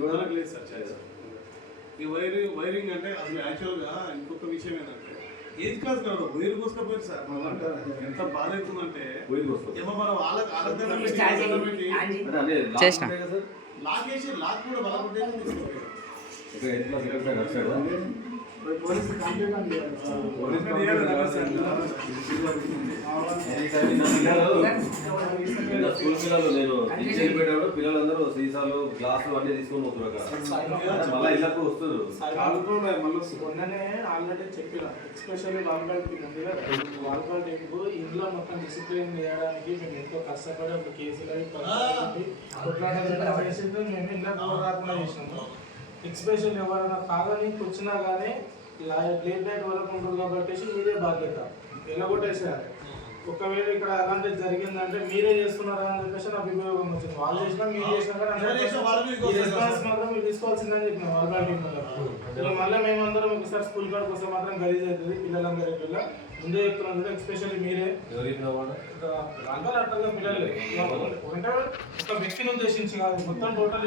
లేదు sir choice. ఈ wiring wiring అంటే అసలు యాక్చువల్గా ఇంకొక విషయం ఏంటంటే ఏది కాదు కాదు వైర్ కోసుకపోయారు సార్. ఎంత బాధ అవుతుందంటే. ఏమో మనం వాళ్ళకి అదే లాక్ వేసి లాక్ కూడా బలపడ్డే స్కూల్ పిల్లలు నేను ఇంటికి వెళ్ళిపోయేటప్పుడు పిల్లలందరూ సీసాలు గ్లాసులు అన్ని తీసుకొని పోతున్నారు అక్కడ మళ్ళీ ఇళ్ళకు వస్తారు మొన్ననే ఆల్రెడీ చెప్పిన ఎక్స్పెషల్లీ వాల్పాల్ ఉంది కదా ఇంట్లో మొత్తం డిసిప్లిన్ చేయడానికి మేము ఎంతో కష్టపడి ఒక కేసులు అవి పరిస్థితి కొట్లాటలు మేము ఇంట్లో పోరాటం చేసినాము ఎక్స్పెషల్ ఎవరైనా కాలనీకి వచ్చినా కానీ లేట్ నైట్ వరకు ఉంటుంది కాబట్టి మీదే బాధ్యత. వెళ్ళగొట్టేసేయాలి ఒకవేళ ఇక్కడ అలాంటిది జరిగిందంటే మీరే చేస్తున్నారా అని చెప్పేసి నాకు ఉపయోగం వచ్చింది వాళ్ళు చేసినా మీరు చేసినా రెస్పాన్స్. మాత్రం మీరు తీసుకోవాల్సిందని చెప్పిన వాళ్ళ టీం వాళ్ళకు మళ్ళీ మేమందరం ఒకసారి స్కూల్ కాడికి వస్తే మాత్రం గలీజ్ అవుతుంది పిల్లలందరి పిల్ల. ముందే చెప్తున్నాను కూడా? ఎక్స్పెషల్లీ మీరే అట్టగా పిల్లలు అంటే ఒక వ్యక్తిని ఉద్దేశించి కాదు. మొత్తం టోటల్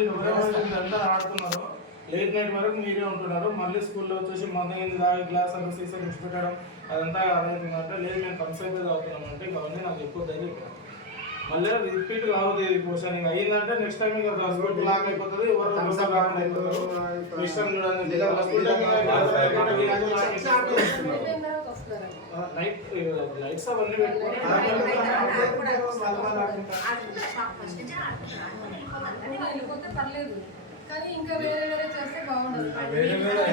అందరూ ఆడుతున్నారు. లేట్ నైట్ వరకు మీరే ఉంటున్నారు మళ్ళీ స్కూల్లో వచ్చేసి మందగింది దాగి గ్లాస్ అన్ని సీసా పెట్టడం అదంతా అదవుతుందంటే లేదు మేము కన్సల్ట్ అవుతున్నాం అంటే నాకు ఎక్కువ ధైర్యం మళ్ళీ రిపీట్ కావద్దు ఇది క్వశ్చన్ ఇంకా అయిందంటే నెక్స్ట్ టైం ఇక హాస్పిటల్ లాక్ అయిపోతుంది ఎవరు లైట్ లైట్స్ అవన్నీ పెట్టుకొని వెళ్ళిపోతే పర్లేదు కానీ ఇంకా వేరే వేరే చేస్తే బాగుండదు వేరే